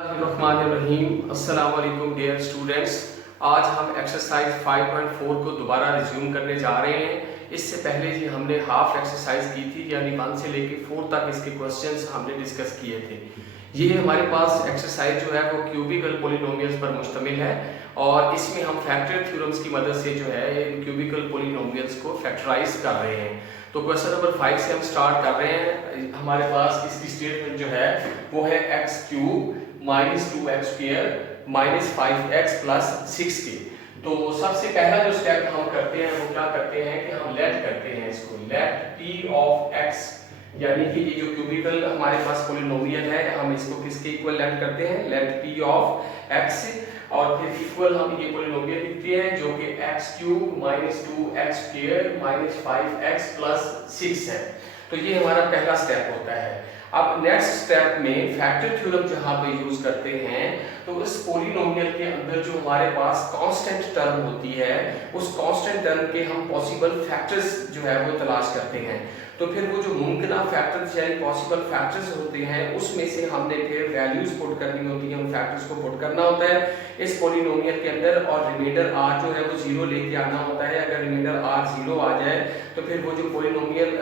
रहीम अस्सलाम वालेकुम dear students. आज हम एक्सरसाइज 5.4 को दोबारा रिज्यूम करने जा रहे हैं। इससे पहले जी हमने हाफ एक्सरसाइज की थी, यानी 1 से लेकर 4 तक इसके क्वेश्चंस हमने डिस्कस किए थे। ये हमारे पास एक्सरसाइज जो है वो क्यूबिकल पोलिनोमियल्स पर मुश्तमिल है और इसमें हम फैक्टर थ्योरम्स की मदद से जो है इन क्यूबिकल पोलिनोमियल्स को फैक्टराइज कर रहे हैं। तो क्वेश्चन नंबर 5 से हम स्टार्ट कर रहे हैं। हमारे पास इसकी स्टेटमेंट जो है वो है x cube minus 2x square minus 5x plus 6 के। तो सबसे पहला जो स्टेप हम करते हैं वो क्या करते हैं कि हम लेट करते हैं इसको, लेट p ऑफ x, यानी कि ये जो क्यूबिकल हमारे पास पोलिनोमियल है हम इसको किसके इक्वल लेट करते हैं, लेट p ऑफ x, और फिर इक्वल हम ये पोलिनोमियल लिखते हैं जो कि x cube minus 2x square minus 5x plus 6 है। तो ये हमारा पहला स्टेप होता है। अब नेक्स्ट स्टेप में फैक्टर थ्योरम जहां पे यूज करते हैं तो इस पोलिनोमियल के अंदर जो हमारे पास कांस्टेंट टर्म होती है उस कांस्टेंट टर्म के हम पॉसिबल फैक्टर्स जो है वो तलाश करते हैं। तो फिर वो जो मुमकिन फैक्टर्स यानी पॉसिबल फैक्टर्स होते हैं उसमें से हमने फिर वैल्यूज पुट करनी होती है, उन फैक्टर्स को पुट करना होता है इस पोलिनोमियल के अंदर, और रिमाइंडर r जो है वो 0 लेके आना होता है। अगर रिमाइंडर r 0 आ जाए तो फिर वो जो पोलिनोमियल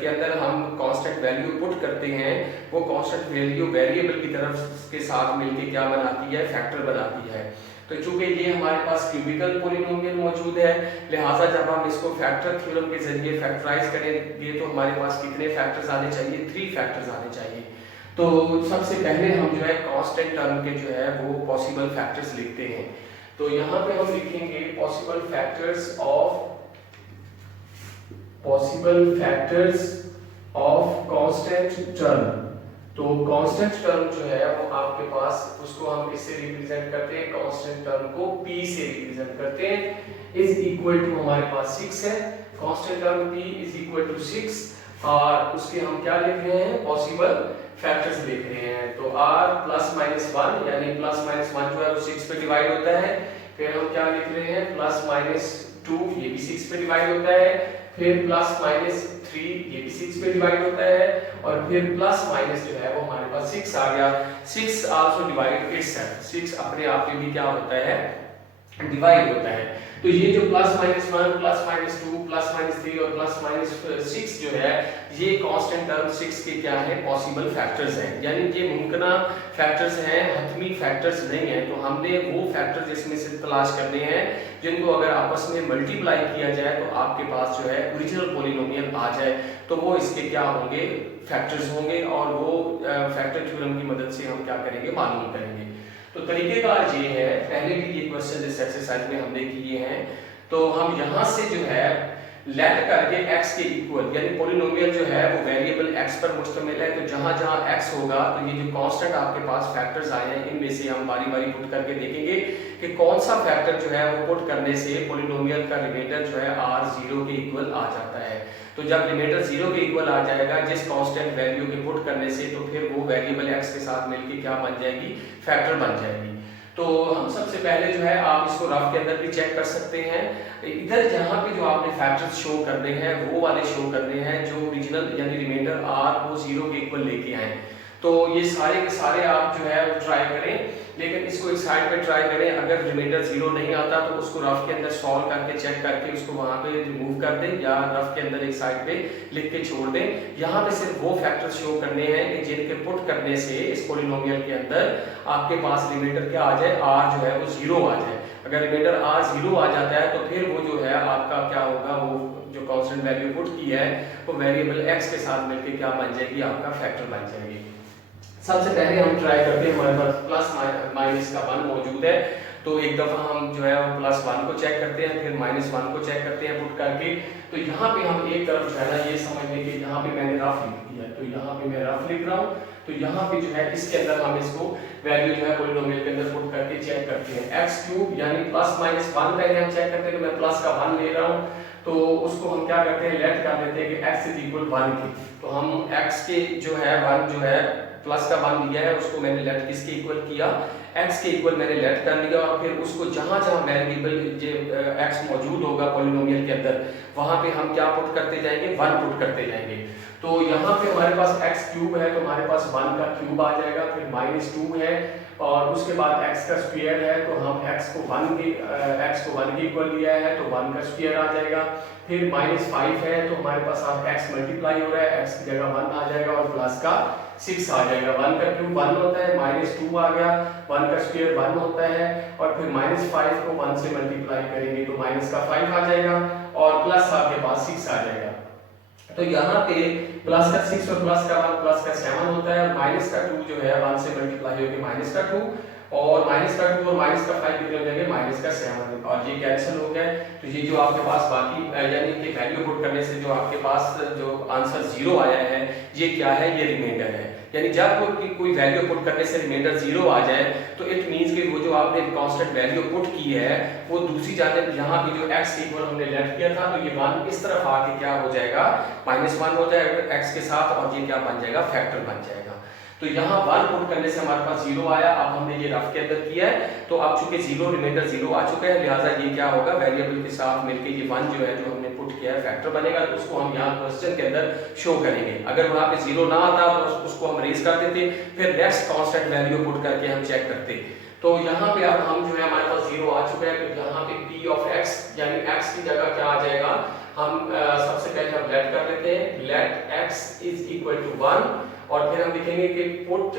के अंदर हम कांस्टेंट वैल्यू पुट करते हैं वो कांस्टेंट वैल्यू वेरिएबल की तरफ के साथ मिलके क्या बनाती है, फैक्टर बनाती है। तो चूंकि ये हमारे पास क्यूबिकल पोलिनोमियल मौजूद है, लिहाजा जब हम इसको फैक्टर थ्योरम के जरिए फैक्टराइज करेंगे तो हमारे पास कितने फैक्टर्स आने चाहिए, 3 फैक्टर्स आने चाहिए। तो सबसे पहले हम जो है कांस्टेंट टर्म के जो है वो पॉसिबल फैक्टर्स लिखते हैं। तो यहाँ पे हम लिखेंगे possible factors of constant term. तो कांस्टेंट टर्म जो है वो आपके पास उसको हम किससे रिप्रेजेंट करते हैं, कांस्टेंट टर्म को p से रिप्रेजेंट करते हैं। इज इक्वल टू हमारे पास 6 है, constant term p is equal to 6, और उसके हम क्या लिख रहे हैं, पॉसिबल फैक्टर्स लिख रहे हैं। तो r प्लस माइनस 1 यानी प्लस माइनस 1 जो है वो 6 पे डिवाइड होता है। फिर हम क्या लिख रहे हैं, प्लस माइनस 2 ये भी 6 पे डिवाइड होता है। फिर प्लस माइनस 3 ये भी 6 पे डिवाइड होता है, और फिर प्लस माइनस जो है वो हमारे पास 6 आ गया। 6 आल्सो डिवाइड इटसेल्फ, 6 अपने आप में भी क्या होता है, डिवाइड होता है। तो ये जो plus minus 1 plus minus 2 plus minus 3 और प्लस माइनस 6 जो है ये कांस्टेंट टर्म 6 के क्या है, पॉसिबल फैक्टर्स हैं, यानी ये मुमकिन फैक्टर्स हैं, हतमी फैक्टर्स नहीं है। तो हमने वो फैक्टर्स इसमें से तलाश करने हैं जिनको अगर आपस में मल्टीप्लाई किया जाए तो आपके पास जो है ओरिजिनल पोलिनोमियल आ जाए, तो वो इसके क्या होंगे, फैक्टर्स होंगे, और वो फैक्टर थ्योरम की मदद से हम क्या करेंगे, मालूम करेंगे। तो तरीकेकार ये है, पहले भी ये क्वेश्चन इस एक्सरसाइज में हमने किए हैं। तो हम यहाँ से जो है लेट करके x के इक्वल, यानी पोलिनोमियल जो है वो वेरिएबल x पर मुश्तमिल है, तो जहां जहां x होगा तो ये जो कांस्टेंट आपके पास फैक्टर्स आए हैं इनमें से हम बारी बारी पुट करके देखेंगे कि कौन सा फैक्टर जो है वो पुट करने से पोलिनोमियल का रिमाइंडर जो है r 0 के इक्वल आ जाता है। तो जब रिमाइंडर 0 के इक्वल आ जाएगा जिस कांस्टेंट वैल्यू के पुट करने से, तो फिर वो वेरिएबल x के साथ मिलके क्या बन जाएगी, फैक्टर बन जाएगी। तो हम सबसे पहले जो है आप इसको रफ के अंदर भी चेक कर सकते हैं। इधर जहाँ पे जो आपने फैक्टर्स शो करने हैं वो वाले शो करने हैं जो ओरिजिनल यानी रिमाइंडर r को 0 के इक्वल लेके आए। तो ये सारे के सारे आप जो है ट्राई करें, लेकिन इसको एक साइड पे ट्राई करें। अगर रिमाइंडर 0 नहीं आता तो उसको रफ के अंदर सॉल्व करके चेक करके उसको वहां पे रिमूव कर दें, या रफ के अंदर एक साइड पे लिख के छोड़ दें। यहाँ पे सिर्फ वो फैक्टर्स शो करने हैं कि जिनके पुट करने से इस पोलिनोमियल के अंदर आपके पास रिमाइंडर क्या आ जाए, r जो है वो 0 आ जाए। अगर रिमाइंडर r 0 आ जाता है तो फिर वो जो है आपका क्या होगा, वो जो कांस्टेंट वैल्यू पुट की है वो वेरिएबल x के साथ मिलकर क्या बन जाएगी, आपका फैक्टर बन जाएगी। सबसे पहले हम ट्राई करते हैं, हमारे पास प्लस माइनस का 1 मौजूद है, तो एक दफा हम जो है वो प्लस 1 को चेक करते हैं, फिर माइनस 1 को चेक करते हैं पुट करके। तो यहाँ पे हम एक तरफ जो है ना ये समझने के, यहाँ पे मैंने रफ लिख दिया, तो यहाँ पे मैं रफ लिख रहा हूँ। तो यहाँ पे जो है इसके अंदर हम इसको वैल्यू जो है पोलिनोमियल के अंदर पुट करके चेक करते हैं। x क्यूब यानी प्लस माइनस 1 पहले हम चेक करते हैं, तो मैं प्लस का 1 ले रहा हूँ, तो उसको हम क्या करते हैं, लेट कर देते हैं कि x इज इक्वल 1 के। तो हम x के जो है 1 जो है प्लस का 1 लिया है उसको मैंने लेट किसके इक्वल किया, x के इक्वल मैंने लेट कर लिया, और फिर उसको जहां जहां वेरिएबल x मौजूद होगा पोलिनोमियल के अंदर वहां पे हम क्या पुट करते जाएंगे, 1 पुट करते जाएंगे। तो यहाँ पे हमारे पास x क्यूब है तो हमारे पास 1 का क्यूब आ जाएगा, फिर -2 है और उसके बाद x का स्क्वायर है तो हम x को 1 के इक्वल लिया है तो 1 का स्क्वायर आ जाएगा, फिर -5 है तो हमारे पास अब x मल्टीप्लाई हो रहा है, x की जगह 1 आ जाएगा और प्लस का 6 आ जाएगा। 1 का क्यूब 1 होता है, -2 आ गया, 1 का स्क्वायर 1 होता है और फिर -5 को 1 से मल्टीप्लाई करेंगे तो माइनस का 5 आ जाएगा और प्लस आपके पास 6 आ जाएगा। तो यहाँ पे प्लस का 6 और प्लस का 1 प्लस का 7 होता है और माइनस का 2 जो है 1 से मल्टीप्लाई होकर माइनस का 2 और माइनस का 2 और माइनस का 5 कितने हो जाएंगे माइनस का 7 और ये कैंसिल हो गया। तो ये जो आपके पास बाकी यानी कि वैल्यू पुट करने से जो आपके पास जो आंसर 0 आया है ये क्या है, ये रिमाइंडर है। यानी जब कोई वैल्यू पुट करने से रिमाइंडर 0 आ जाए तो इट मींस कि वो जो आपने कांस्टेंट वैल्यू पुट की है वो दूसरी जानिब यहाँ पे जो x इक्वल हमने लेट किया था तो ये 1 इस तरफ आके क्या हो जाएगा -1 हो जाएगा x के साथ और ये क्या बन जाएगा फैक्टर बन जाएगा। तो यहाँ 1 पुट करने से हमारे पास 0 आया, अब हमने ये रफ के अंदर किया है तो अब चूंकि 0 रिमाइंडर 0 आ चुका है लिहाजा ये क्या होगा वेरिएबल के साथ मिलके ये 1 जो है जो हमने पुट किया है फैक्टर बनेगा तो उसको हम यहाँ क्वेश्चन के अंदर शो करेंगे। अगर वहाँ पे 0 ना आता तो उसको हम रेज कर देते, फिर नेक्स्ट कांस्टेंट वैल्यू पुट करके हम चेक करते। तो यहाँ पे अब हम जो है हमारे पास 0 आ चुका है तो यहाँ पे p ऑफ x यानी x की जगह क्या आ जाएगा, हम सबसे पहले हम लेट कर लेते हैं, let x is equal to 1 और फिर हम लिखेंगे कि पुट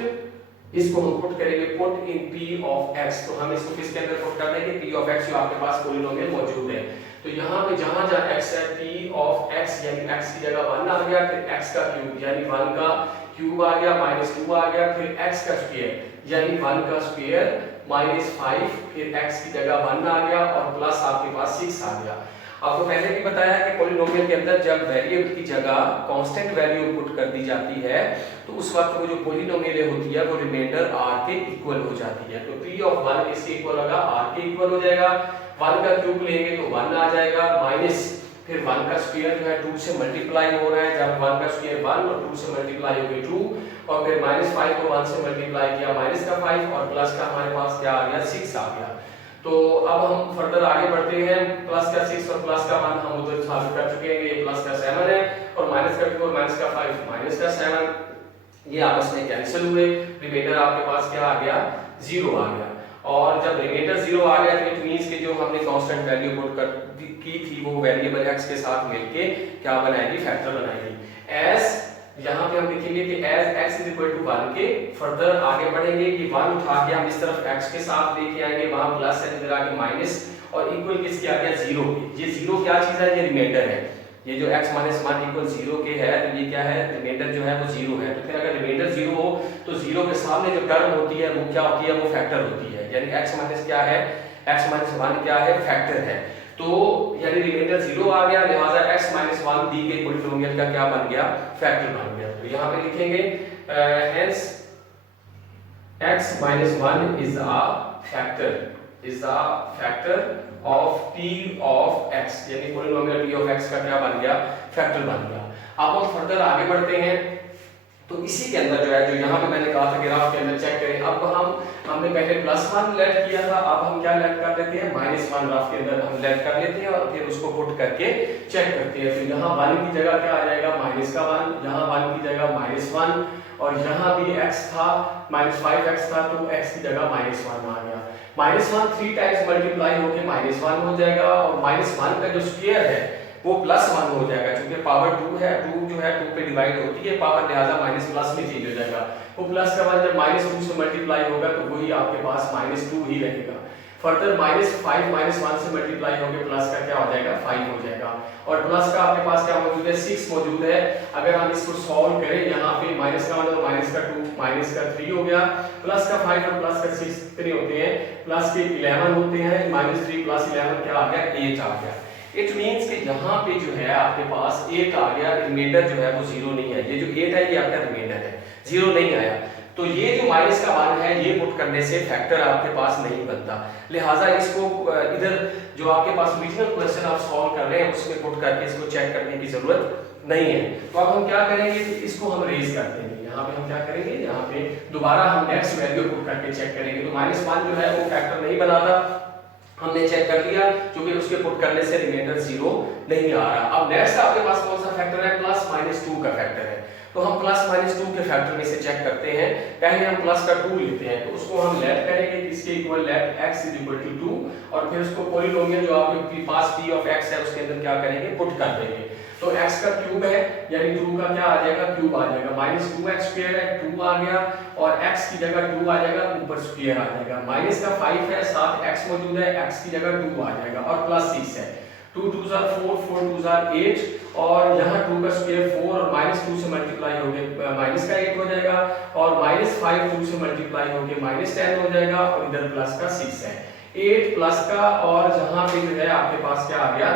इसको हम पुट करेंगे put in p of x। तो हम इसको किसके अंदर पुट कर देंगे p ऑफ x जो आपके पास पॉलिनोमियल मौजूद है। तो यहाँ पे जहां जहां x है p ऑफ x यानी x की जगह 1 आ गया, फिर x का क्यूब यानी 1 का क्यूब आ गया, -2 आ गया, फिर x का स्क्वायर यानी 1 का स्क्वायर -5, फिर x की जगह 1 आ गया और प्लस आपके पास 6 आ गया। आपको पहले भी बताया कि पॉलिनोमियल के अंदर जब वेरिएबल की जगह कांस्टेंट वैल्यू पुट कर दी जाती है तो उस वक्त वो जो पॉलिनोमियल होती है वो रिमाइंडर r के इक्वल हो जाती है। तो p ऑफ 1 किसके इक्वल होगा, r के इक्वल हो जाएगा। 1 का क्यूब लेंगे तो 1 आ जाएगा, माइनस फिर 1 का स्क्वायर जो है 2 से मल्टीप्लाई हो रहा है, जब 1 का स्क्वायर 1 और 2 से मल्टीप्लाई हो गई 2 और फिर -5 को 1 से मल्टीप्लाई किया माइनस का 5 और प्लस का हमारे पास क्या आ गया 6 आ गया। तो अब हम फर्दर आगे बढ़ते हैं, प्लस का 6 और प्लस का 1 हम उधर साबित कर चुके हैं, ये प्लस का 7 है और माइनस का 2 और माइनस का 5 माइनस का 7 ये आपस में कैंसिल हुए, रिमाइंडर आपके पास क्या आ गया 0 आ गया। और जब रिमाइंडर 0 आ गया तो इट मींस कि जो हमने कांस्टेंट वैल्यू पुट कर की थी वो वेरिएबल x के साथ मिलके क्या बनाएगी फैक्टर बनाएगी। एज यहाँ पे हम लिखेंगे कि as x is equal to 1 के फर्दर आगे बढ़ेंगे कि 1 उठा के हम इस तरफ x के साथ लेके आएंगे, वहां प्लस है इधर आके माइनस और इक्वल किसके आ गया 0 के। ये 0 क्या चीज है, ये रिमाइंडर है। ये जो x - 1 इक्वल 0 के है तो ये क्या है रिमाइंडर जो है वो 0 है। तो फिर अगर रिमाइंडर 0 हो तो 0 के सामने जो टर्म होती है वो क्या होती है, वो फैक्टर होती है। यानी x- क्या है, x - 1 क्या है फैक्टर है। तो यानी रिमाइंडर 0 आ गया लिहाजा x - 1 दी गई पॉलिनोमियल का क्या बन गया फैक्टर बन गया। तो यहाँ पे लिखेंगे hence x - 1 is a factor of p of x यानी पॉलिनोमियल p of x का क्या बन गया फैक्टर बन गया। अब हम फर्दर आगे बढ़ते हैं तो इसी के अंदर जो है जो यहाँ पे मैंने कहा था ग्राफ के अंदर चेक करें। अब हमने पहले +1 लेट किया था, अब हम क्या लेट कर लेते हैं -1 ग्राफ के अंदर हम लेट कर लेते हैं और फिर उसको पुट करके चेक करते हैं। तो यहाँ 1 की जगह क्या आ जाएगा -1, यहाँ 1 की जगह -1 और यहाँ भी x था -5x था तो x की जगह -1 आ गया। -1 3 टाइम्स मल्टीप्लाई होके -1 हो जाएगा और -1 का जो स्क्वायर है वो +1 हो जाएगा क्योंकि पावर 2 है, 2 जो है 2 पे डिवाइड होती है पावर, लिहाजा माइनस प्लस में चेंज हो जाएगा। वो प्लस का बाद जब -2 से मल्टीप्लाई होगा तो वही आपके पास -2 ही रहेगा। फर्दर -5 -1 से मल्टीप्लाई होकर प्लस का क्या हो जाएगा 5 हो जाएगा और प्लस का आपके पास क्या मौजूद है 6 मौजूद है। अगर हम इसको सॉल्व करें यहाँ पे -1 और -2 -3 हो गया, प्लस का 5 और प्लस का 6 कितने होते हैं प्लस के 11 होते हैं, -3 + 11 क्या आ गया 8 आ गया। इट मींस कि यहाँ पे जो है आपके पास 8 आ गया, रिमाइंडर जो है वो 0 नहीं है। ये जो 8 है ये आपका रिमाइंडर है, 0 नहीं आया। तो ये जो माइनस का 1 है ये पुट करने से फैक्टर आपके पास नहीं बनता, लिहाजा इसको इधर जो आपके पास ओरिजिनल क्वेश्चन आप सॉल्व कर रहे हैं उसमें पुट करके इसको चेक करने की जरूरत नहीं है। तो अब हम क्या करेंगे कि इसको हम रेज कर देंगे। यहाँ पे हम क्या करेंगे, यहाँ पे दोबारा हम नेक्स्ट वैल्यू पुट करके चेक करेंगे। तो -1 जो है वो फैक्टर नहीं बनाता, हमने चेक कर लिया, क्योंकि उसके पुट करने से रिमाइंडर 0 नहीं आ रहा। अब नेक्स्ट आपके पास कौन सा फैक्टर है, प्लस माइनस 2 का फैक्टर है। तो हम प्लस माइनस 2 के फैक्टर में से चेक करते हैं। पहले हम प्लस का 2 लेते हैं, तो उसको हम लेट करेंगे, इसके equal let x is equal to 2, और फिर उसको पॉलिनोमियल जो आपके पास p ऑफ x है उसके अंदर क्या करेंगे, पुट कर देंगे। तो x का क्यूब है, यानी 2 का क्या आ जाएगा, क्यूब आ जाएगा, माइनस 2x स्क्वायर है, 2 आ गया, और x की जगह 2 आ जाएगा, ऊपर स्क्वायर आ जाएगा, माइनस का 5 है, साथ x मौजूद है, x की जगह 2 आ जाएगा, और प्लस 6 है, 2 2 4 4 4 2 8, और यहाँ 2 का स्क्वायर 4 और माइनस 2 से मल्टीप्लाई हो गया माइनस का 8 हो जाएगा, और माइनस 5 2 से मल्टीप्लाई हो गया माइनस 10 हो जाएगा, और इधर प्लस का 6 है, 8 प्लस का, और जहाँ पे जो है आपके पास क्या आ गया,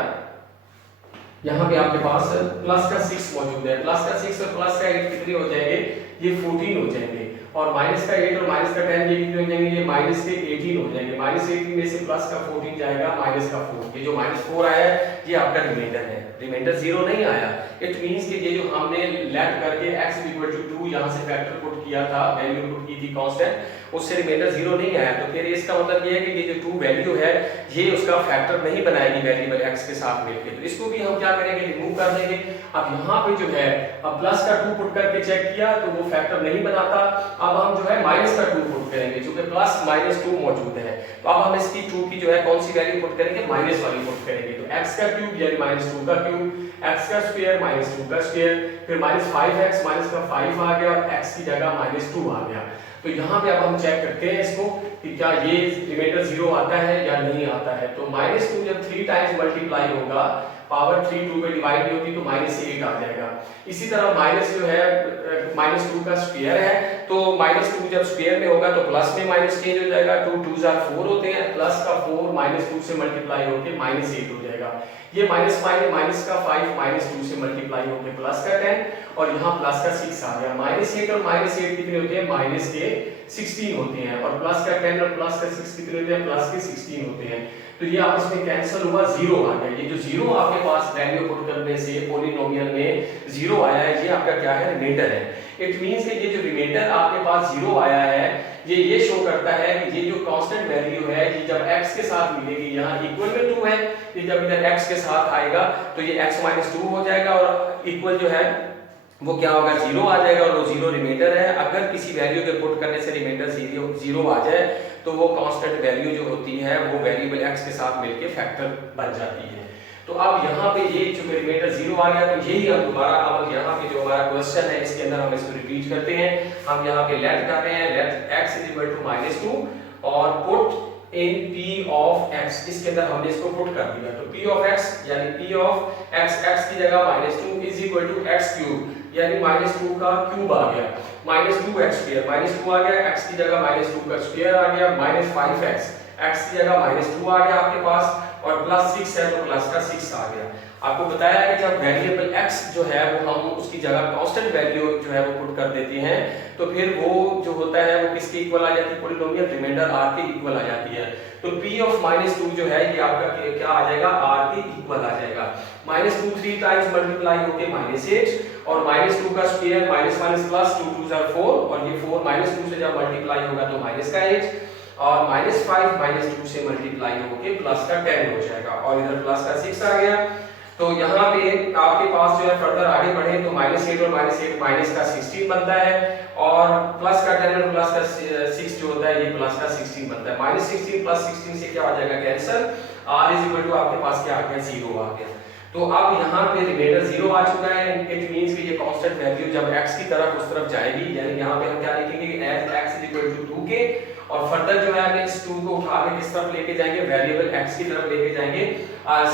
यहाँ पे आपके पास प्लस का 6 मौजूद है, प्लस का 6 और प्लस का 8 कितने हो जाएंगे, ये 14 हो जाएंगे, और माइनस का 8 और माइनस का 10 ये कितने हो जाएंगे, ये माइनस के 18 हो जाएंगे, माइनस 18 में से प्लस का 14 जाएगा, माइनस का 4, ये जो माइनस 4 आया है ये आपका रिमाइंडर है, रिमाइंडर 0 नहीं आया। इट मींस कि ये जो हमने लेट करके x इक्वल टू 2 यहां से फैक्टर पुट किया था, वैल्यू पुट की थी कांस्टेंट, उससे रिमाइंडर 0 नहीं आया, तो फिर इसका मतलब ये है कि ये जो 2 वैल्यू है ये उसका फैक्टर नहीं बनाएगी वेरिएबल x के साथ मिलके, तो इसको भी हम क्या करेंगे, रिमूव कर देंगे। अब यहाँ पे जो है अब प्लस का 2 पुट करके चेक किया तो वो फैक्टर नहीं बनाता, अब हम जो है माइनस का 2 पुट करेंगे, क्योंकि प्लस माइनस 2 मौजूद है, तो अब हम इसकी 2 की जो है कौन सी वैल्यू पुट करेंगे, माइनस वाली पुट करेंगे, तो x का क्यूब यानी माइनस 2 का क्यूब, x का स्क्वायर माइनस 2 का स्क्वायर, फिर माइनस 5x माइनस का 5 आ गया, और x की जगह माइनस 2 आ गया। तो यहाँ पे अब हम चेक करते हैं इसको कि क्या ये रिमाइंडर 0 आता है या नहीं आता है। तो माइनस 2 जब 3 टाइम्स मल्टीप्लाई होगा, पावर 3 2 पे डिवाइड नहीं होती, तो माइनस 8 आ जाएगा। इसी तरह माइनस जो है माइनस 2 का स्क्वायर है, तो माइनस 2 जब स्क्वायर में होगा तो प्लस में माइनस चेंज हो जाएगा, 2 2 4 होते हैं, प्लस का 4 माइनस 2 से मल्टीप्लाई होके माइनस 8 हो जाएगा, ये माइनस का 5 माइनस 2 से मल्टीप्लाई होके प्लस का 10, और यहाँ प्लस का 6 आ गया, माइनस 8 और माइनस 8 कितने होते हैं, माइनस के 16 होते हैं, और प्लस का 10 और प्लस का 6 कितने होते हैं, प्लस के 16 होते हैं, तो ये आपस में कैंसिल हुआ, 0 आ गया। ये जो 0 आपके पास वैल्यू पुट करने से पॉलिनोमियल में 0 आया है, ये आपका क्या है, रिमाइंडर है। इट मींस कि ये जो रिमाइंडर आपके पास 0 आया है, ये शो करता है कि ये जो कांस्टेंट वैल्यू है ये जब x के साथ मिलेगी, यहाँ इक्वल में 2 है, ये जब इधर x के साथ आएगा तो ये x - 2 हो जाएगा, और इक्वल जो है वो क्या होगा, 0 आ जाएगा, और वो 0 रिमाइंडर है। अगर किसी वैल्यू के पुट करने से रिमाइंडर 0 आ जाए तो वो कांस्टेंट वैल्यू जो होती है वो वेरिएबल x के साथ मिलके फैक्टर बन जाती है। तो अब यहाँ पे ये जो रिमाइंडर 0 आ गया, तो यही हम दोबारा अब यहाँ पे जो हमारा क्वेश्चन है इसके अंदर हम इसको रिपीट करते हैं। हम यहाँ पे लेट कर रहे हैं, लेट x इक्वल टू -2 और put in p of x, इसके अंदर हमने इसको पुट कर दिया, तो p ऑफ x यानी p ऑफ x की जगह -2 is equal to x cube, यानी -2 का क्यूब आ गया, -2x स्क्वायर, -2 आ गया, x की जगह -2 का स्क्वायर आ गया, -5x, x की जगह -2 आ गया आपके पास, और प्लस 6 है तो प्लस का 6 आ गया। आपको बताया है कि जब वेरिएबल x जो है वो हम उसकी जगह कांस्टेंट वैल्यू जो है वो पुट कर देते हैं, तो फिर वो जो होता है वो किसके इक्वल आ जाती है, पॉलिनोमियल रिमाइंडर r के इक्वल आ जाती है। तो p ऑफ -2 जो है ये आपका क्या आ जाएगा, r के इक्वल आ जाएगा। -2 3 टाइम्स मल्टीप्लाई होके -8, और -2 का स्क्वायर माइनस प्लस 2 2 4, और ये 4 -2 से जब मल्टीप्लाई होगा तो -8, और -5 -2 से मल्टीप्लाई होके प्लस का 10 हो जाएगा, और इधर प्लस का 6 आ गया। तो यहाँ पे आपके पास जो है फर्दर आगे बढ़े तो -8 और -8 माइनस का 16 बनता है, और प्लस का 10 और प्लस का 6 जो होता है ये प्लस का 16 बनता है। -16 प्लस 16 से क्या हो जाएगा, cancel, r is equal to आपके पास क्या आ गया, 0 आ गया। तो अब यहाँ पे रिमाइंडर 0 आ चुका है। इट मींस कि ये कांस्टेंट वैल्यू जब x की तरफ उस तरफ जाएगी, यानी यहाँ पे हम क्या लिखेंगे कि as x = 2 के, और फर्दर जो है हम इस 2 को उठा के किस तरफ लेके जाएंगे, वेरिएबल x की तरफ लेके जाएंगे।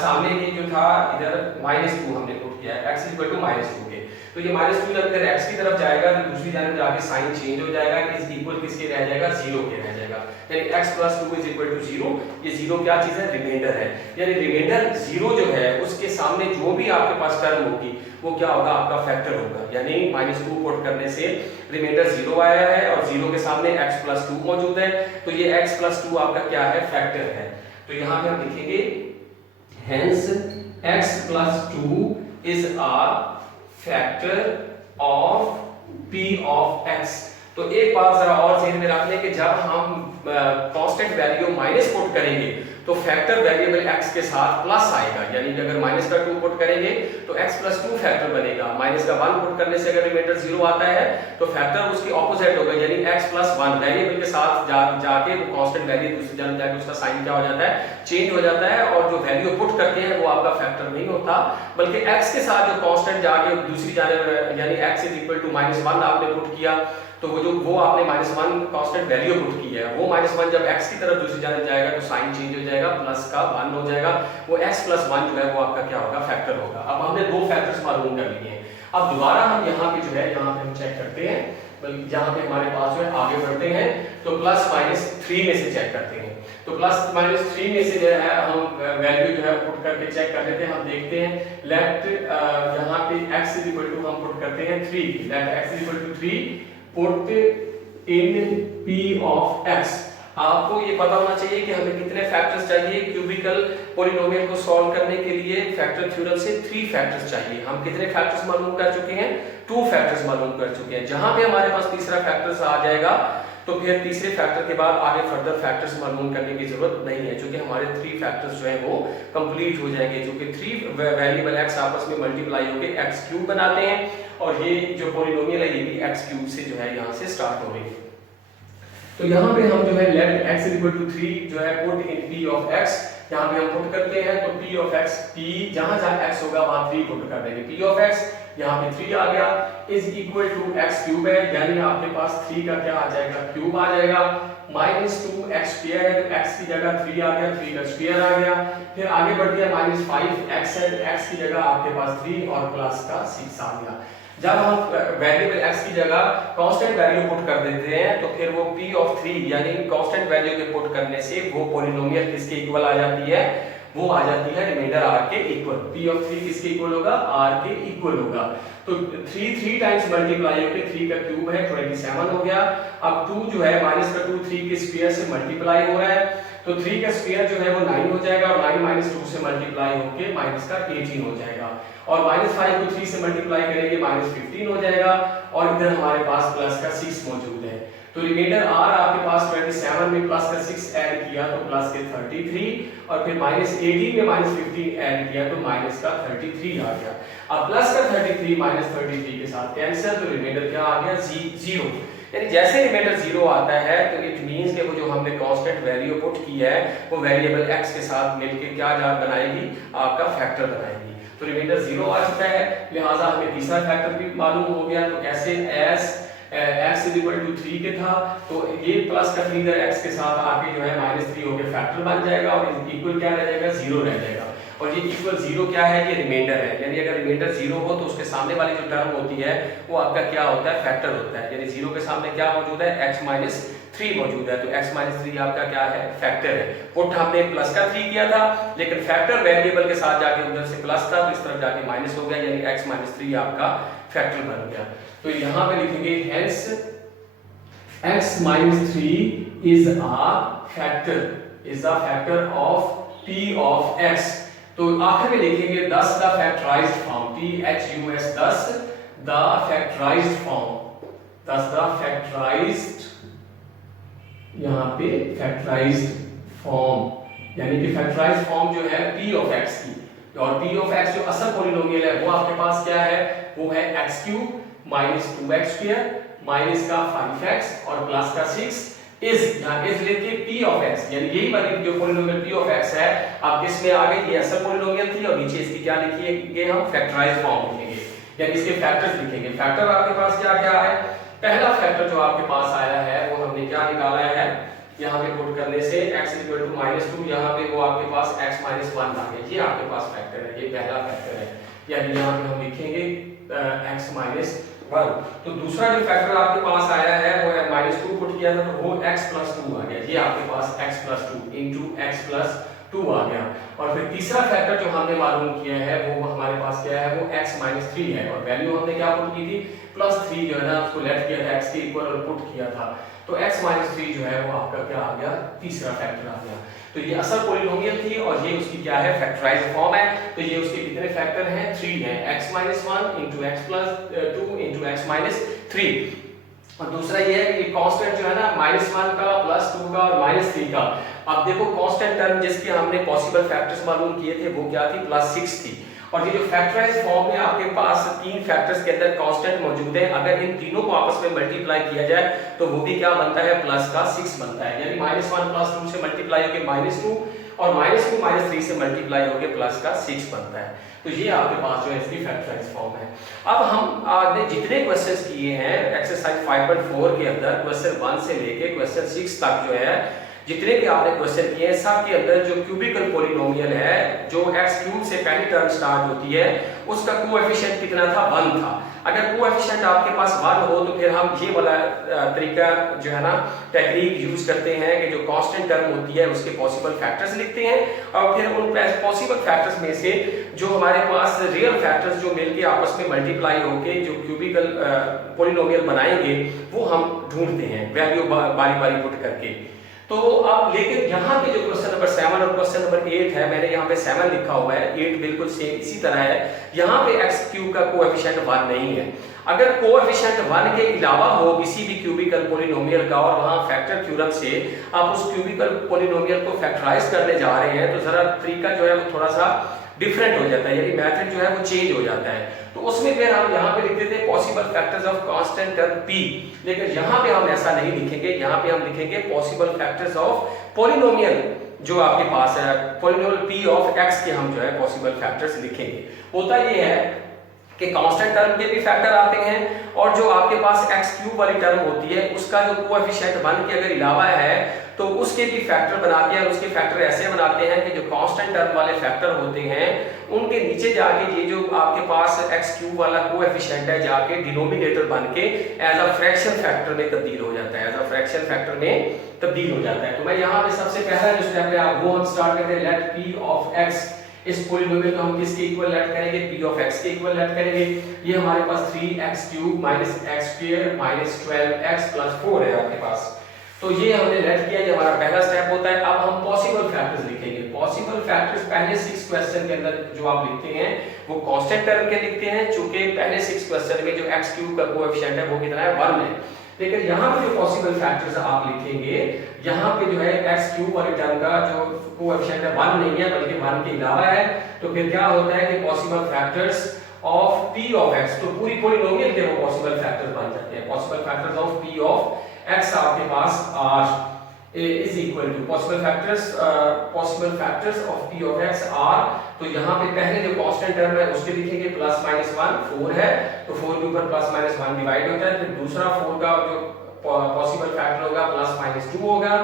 सामने ये जो था इधर -2 हमने पुट किया है, x = -2 के, तो ये -2 जब इधर x की तरफ जाएगा तो दूसरी तरफ जाके साइन चेंज हो जाएगा, इज इक्वल किसके रह जाएगा, 0 के रह जाएगा, यानी x + 2 = 0। ये 0 क्या चीज है, रिमाइंडर है, यानी रिमाइंडर 0 जो है उसके सामने जो भी आपके पास टर्म होगी वो क्या होगा, आपका फैक्टर होगा, यानी -2 पुट करने से रिमाइंडर 0 आया है, और 0 के सामने x + 2 मौजूद है, तो ये x + 2 आपका क्या है, फैक्टर है। तो यहाँ पे हम लिखेंगे hence x + 2 is a factor of p of x। तो एक बात जरा और ध्यान में रखने कि जब हम कांस्टेंट वैल्यू माइनस पुट करेंगे तो फैक्टर वेरिएबल x के साथ प्लस आएगा, यानी कि अगर माइनस का 2 पुट करेंगे तो x प्लस 2 फैक्टर बनेगा। माइनस का 1 पुट करने से अगर रिमाइंडर 0 आता है तो फैक्टर उसकी ऑपोजिट होगा, यानी x प्लस 1 वेरिएबल के साथ जाके वो कांस्टेंट वैल्यू दूसरी जानब जाके उसका साइन क्या हो जाता है, चेंज हो जाता है, और जो वैल्यू पुट करते हैं वो आपका फैक्टर नहीं होता, बल्कि x के साथ जो कांस्टेंट जाके दूसरी जानब यानी x -1 आपने पुट किया तो वो आपने -1 कांस्टेंट वैल्यू पुट की है, वो -1 जब x की तरफ दूसरी जानब जाएगा तो साइन चेंज हो जाएगा, प्लस का 1 हो जाएगा, वो x + 1 जो है वो आपका क्या होगा, फैक्टर होगा। अब हमने दो फैक्टर्स मालूम कर लिए हैं। अब दोबारा हम यहाँ पे जो है यहाँ पे हम चेक करते हैं, बल्कि यहाँ पे हमारे पास जो है आगे बढ़ते हैं तो +-3 में से चेक करते हैं। तो +-3 में से जो है हम वैल्यू जो है पुट करके चेक कर लेते हैं। हम देखते हैं लेट यहाँ पे x = हम पुट करते हैं 3, let x = 3 put in p of x। आपको ये पता होना चाहिए कि हमें कितने फैक्टर्स चाहिए क्यूबिकल पॉलिनोमियल को सॉल्व करने के लिए। फैक्टर थ्योरम से 3 फैक्टर्स चाहिए। हम कितने फैक्टर्स मालूम कर चुके हैं, 2 फैक्टर्स मालूम कर चुके हैं। जहां पे हमारे पास तीसरा फैक्टर्स आ जाएगा तो फिर तीसरे फैक्टर के बाद आगे फर्दर फैक्टर्स मालूम करने की जरूरत नहीं है, क्योंकि हमारे 3 फैक्टर्स जो है वो कंप्लीट हो जाएंगे, जो कि 3 वेरिएबल x आपस में मल्टीप्लाई होकर x³ बनाते हैं, और ये जो पॉलिनोमियल है ये भी x³ से जो है यहाँ से स्टार्ट हो रही है। तो यहाँ पे हम जो है लेट x = 3 जो है put in p of x, यहाँ पे हम पुट करते हैं तो p ऑफ x, p जहाँ जहाँ x होगा वहाँ 3 पुट कर देंगे। p ऑफ x यहाँ पे 3 आ गया इज इक्वल टू x³ है, यानी आपके पास 3 का क्या आ जाएगा, क्यूब आ जाएगा, -2x² है तो x की जगह 3 आ गया, 3 का स्क्वायर आ गया, फिर आगे बढ़ गया -5x है तो x की जगह आपके पास 3 और प्लस का 6 आ गया। जब हम वेरिएबल x की जगह कांस्टेंट वैल्यू पुट कर देते हैं तो फिर वो p ऑफ 3 यानी कांस्टेंट वैल्यू के पुट करने से वो पॉलिनोमियल किसके इक्वल आ जाती है, वो आ जाती है रिमाइंडर r के इक्वल। p ऑफ 3 किसके इक्वल होगा, r के इक्वल होगा। तो 3 टाइम्स मल्टीप्लाई होकर 3 का क्यूब है 27 हो गया। अब 2 जो है -2 3 के स्क्वायर से मल्टीप्लाई हो रहा है तो 3 का स्क्वायर जो है वो 9 हो जाएगा, और 9 -2 से मल्टीप्लाई होकर -18 हो जाएगा, और -5 को 3 से मल्टीप्लाई करेंगे -15 हो जाएगा, और इधर हमारे पास प्लस का 6 मौजूद है। तो रिमाइंडर r आपके पास 27 में प्लस का 6 ऐड किया तो प्लस के 33, और फिर -18 में -15 ऐड किया तो माइनस का 33 आ गया। अब प्लस का 33 -33 के साथ कैंसिल, तो रिमाइंडर क्या आ गया, 0। यानी जैसे रिमाइंडर 0 आता है तो इट मींस कि वो जो हमने कांस्टेंट वैल्यू पुट की है वो वेरिएबल x के साथ मिलके क्या बनाएगी, आपका फैक्टर बनाएगी। तो रिमाइंडर 0 आ चुका है, लिहाजा हमें तीसरा फैक्टर भी मालूम हो गया। तो कैसे, x = 3 के था तो ये प्लस का 3 इधर x के साथ आके जो है -3 होकर फैक्टर बन जाएगा, और इक्वल क्या रह जाएगा, 0 रह जाएगा। और ये इक्वल 0 क्या है, ये रिमाइंडर है, यानी अगर रिमाइंडर 0 हो तो उसके सामने वाली जो टर्म होती है वो आपका क्या होता है, फैक्टर होता है। यानी 0 के सामने क्या मौजूद है, x - 3 मौजूद है, तो x - 3 आपका क्या है, फैक्टर है। पुट हमने प्लस का 3 किया था, लेकिन फैक्टर वेरिएबल के साथ जाके उधर से प्लस था तो इस तरफ जाके माइनस हो गया, यानी x - 3 आपका फैक्टर बन गया। तो यहाँ पे लिखेंगे hence x - 3 is a factor of p of x। तो आखिर में लिखेंगे 10 the factorised form, THUS 10 the factorised form, 10 the factorised, यहाँ पे फैक्टराइज्ड फॉर्म, यानी कि फैक्टराइज्ड फॉर्म जो है p ऑफ x की, और p ऑफ x जो असल पॉलिनोमियल है वो आपके पास क्या है, वो है x³ - 2x² माइनस का 5x और प्लस का 6 इज, यहाँ इज लेके p ऑफ x, यानी यही वाली जो पॉलिनोमियल p ऑफ x है आप किसमें आ गए, ये असल पॉलिनोमियल थी और नीचे इसकी क्या लिखिए, हम फैक्टराइज्ड फॉर्म लिखेंगे, यानी इसके फैक्टर्स लिखेंगे। फैक्टर आपके पास क्या क्या है, पहला फैक्टर जो आपके पास आया है वो हमने क्या निकाला है, यहाँ पे पुट करने से x = -2, यहाँ पे वो आपके पास x - 1 आ गया, ये आपके पास फैक्टर है, ये पहला फैक्टर है, यानी यहाँ पे हम लिखेंगे x - 1। तो दूसरा जो फैक्टर आपके पास आया है वो है -2 पुट किया था तो वो x + 2 आ गया, ये आपके पास x + 2 into x + 2 आ गया। और फिर तीसरा फैक्टर जो हमने मालूम किया है वो हमारे पास क्या है, वो x - 3 है, और वैल्यू हमने क्या पुट की थी, +3 जो है ना उसको लेट किया था x के इक्वल और पुट किया था, तो x - 3 जो है वो आपका क्या आ गया, तीसरा फैक्टर आ गया। तो ये असल पॉलिनोमियल थी और ये उसकी क्या है, फैक्टराइज्ड फॉर्म है। तो ये उसके कितने फैक्टर हैं, 3 हैं, x - 1 into x + 2 into x - 3। और दूसरा ये है कि कांस्टेंट जो है ना -1 का, +2 का और -3 का। अब देखो कांस्टेंट टर्म जिसके हमने पॉसिबल फैक्टर्स मालूम किए थे वो क्या थी, +6 थी। और ये जो फैक्टराइज फॉर्म में आपके पास 3 फैक्टर्स के अंदर कांस्टेंट मौजूद है, अगर इन तीनों को आपस में मल्टीप्लाई किया जाए तो वो भी क्या बनता है, +6 बनता है। यानी -1 +2 से मल्टीप्लाई होकर -2 और -2 -3 से मल्टीप्लाई होकर +6 बनता है। तो ये आपके पास जो है इसकी फैक्टराइज फॉर्म है। अब हम ने जितने क्वेश्चंस किए हैं एक्सरसाइज 5.4 के अंदर क्वेश्चन 1 से लेके क्वेश्चन 6 तक जो है जितने भी आपने क्वेश्चन किए हैं सब के अंदर जो क्यूबिकल पॉलिनोमियल है जो x³ से पहली टर्म स्टार्ट होती है उसका कोएफिशिएंट कितना था, 1 था। अगर कोएफिशिएंट आपके पास 1 हो तो फिर हम ये वाला तरीका जो है ना टेक्निक यूज करते हैं कि जो कांस्टेंट टर्म होती है उसके पॉसिबल फैक्टर्स लिखते हैं और फिर उन पॉसिबल फैक्टर्स में से जो हमारे पास रियल फैक्टर्स जो मिलके आपस में मल्टीप्लाई होके जो क्यूबिकल पॉलिनोमियल बनाएंगे वो हम ढूंढते हैं वैल्यू बारी बारी पुट करके। तो अब लेकिन यहाँ पे जो क्वेश्चन नंबर 7 और क्वेश्चन नंबर 8 है, मैंने यहाँ पे 7 लिखा हुआ है, 8 बिल्कुल सेम इसी तरह है। यहाँ पे x³ का कोएफिशिएंट 1 नहीं है। अगर कोएफिशिएंट 1 के अलावा हो किसी भी क्यूबिकल पॉलिनोमियल का और वहाँ फैक्टर थ्योरम से आप उस क्यूबिकल पॉलिनोमियल को फैक्टराइज करने जा रहे हैं तो जरा तरीका जो है वो थोड़ा सा डिफरेंट हो जाता है, यानी मेथड जो है वो चेंज हो जाता है। तो उसमें फिर हम यहाँ पे लिख देते हैं possible factors of constant term p, लेकिन यहाँ पे हम ऐसा नहीं लिखेंगे, यहाँ पे हम लिखेंगे पॉसिबल फैक्टर्स ऑफ पॉलिनोमियल जो आपके पास है पॉलिनोमियल p ऑफ x के हम जो है पॉसिबल फैक्टर्स लिखेंगे। होता ये है कि कांस्टेंट टर्म के भी फैक्टर आते हैं और जो आपके पास x³ वाली टर्म होती है उसका जो कोएफिशिएंट 1 के अगर अलावा है तो उसके भी फैक्टर बनाते हैं। उसके फैक्टर ऐसे बनाते हैं कि जो कांस्टेंट टर्म वाले फैक्टर होते हैं उनके नीचे जाके ये जो आपके पास x³ वाला कोएफिशिएंट है जाके डिनोमिनेटर बन के एज अ फ्रैक्शन फैक्टर में तब्दील हो जाता है, एज अ फ्रैक्शन फैक्टर में तब्दील हो जाता है। तो मैं यहाँ पे सबसे पहला जो स्टेप है वो हम स्टार्ट करते हैं, लेट p ऑफ x, इस पॉलिनोमियल को हम किसके इक्वल लेट करेंगे, p ऑफ x के इक्वल लेट करेंगे। ये हमारे पास 3x³ -x² -12x + 4 है आपके पास। तो ये हमने लेट किया, ये हमारा पहला स्टेप होता है। अब हम पॉसिबल फैक्टर्स लिखेंगे। पॉसिबल फैक्टर्स पहले 6 क्वेश्चन के अंदर जो आप लिखते हैं वो कांस्टेंट टर्म के लिखते हैं, चूंकि पहले 6 क्वेश्चन में जो x³ का कोएफिशिएंट है वो कितना है, 1 है। लेकिन यहाँ पे जो पॉसिबल फैक्टर्स आप लिखेंगे, यहाँ पे जो है x³ वाली टर्म का जो कोएफिशिएंट है 1 नहीं है बल्कि 1 के अलावा है। तो फिर क्या होता है कि possible factors of p of x, तो पूरी पॉलिनोमियल के वो पॉसिबल फैक्टर्स बन जाते हैं। Possible factors of p of x आपके पास r is equal to possible factors of p of x r। तो यहाँ पे पहले जो कांस्टेंट टर्म है उसके लिखेंगे +-1 4 है तो 4 के ऊपर +-1 डिवाइड होता है। फिर दूसरा 4 का जो पॉसिबल फैक्टर होगा +-2 होगा।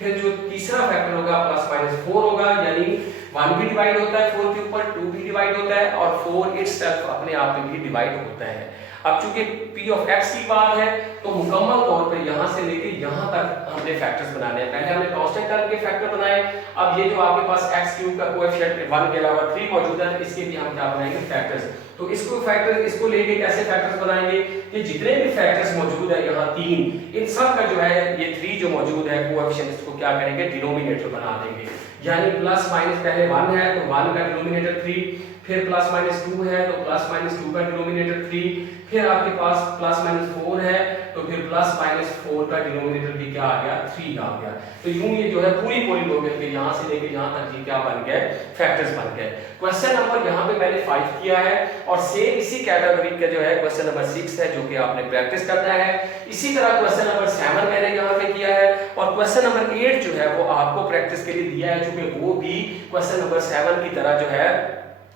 फिर जो तीसरा फैक्टर होगा +-4 होगा, यानी 1 भी डिवाइड होता है 4 के ऊपर, 2 भी डिवाइड होता है और 4 इटसेल्फ अपने आप में भी डिवाइड होता है। अब चूंकि p ऑफ x की बात है तो मुकम्मल तौर पे यहां से लेके यहां तक हमने फैक्टर्स बनाने हैं। पहले हमने कांस्टेंट टर्म के फैक्टर बनाए, अब ये जो आपके पास x³ का कोएफिशिएंट 1 के अलावा 3 मौजूद है, इसके भी हम क्या बनाएंगे, फैक्टर्स। तो इसको लेके कैसे फैक्टर्स बनाएंगे कि जितने भी फैक्टर्स मौजूद है यहाँ 3, इन सब का जो है ये 3 जो मौजूद है कोएफिशिएंट, इसको क्या करेंगे, डिनोमिनेटर बना देंगे। यानी प्लस माइनस पहले 1 है तो 1 का डिनोमिनेटर 3, फिर +-2 है तो +-2 का डिनोमिनेटर 3, फिर आपके पास +-4 है तो फिर +-4 का डिनोमिनेटर भी क्या आ गया, 3 आ गया। तो यूं ये जो है पूरी पॉलिनोमियल के यहां से लेके यहां तक ये क्या बन गए, फैक्टर्स बन गए। क्वेश्चन नंबर यहां पे मैंने 5 किया है और सेम इसी कैटेगरी का जो है क्वेश्चन नंबर 6 है जो कि आपने प्रैक्टिस करना है। इसी तरह क्वेश्चन नंबर 7 मैंने यहां पे किया है और क्वेश्चन नंबर 8 जो है वो आपको प्रैक्टिस के लिए दिया है, क्योंकि वो भी क्वेश्चन नंबर 7 की तरह जो है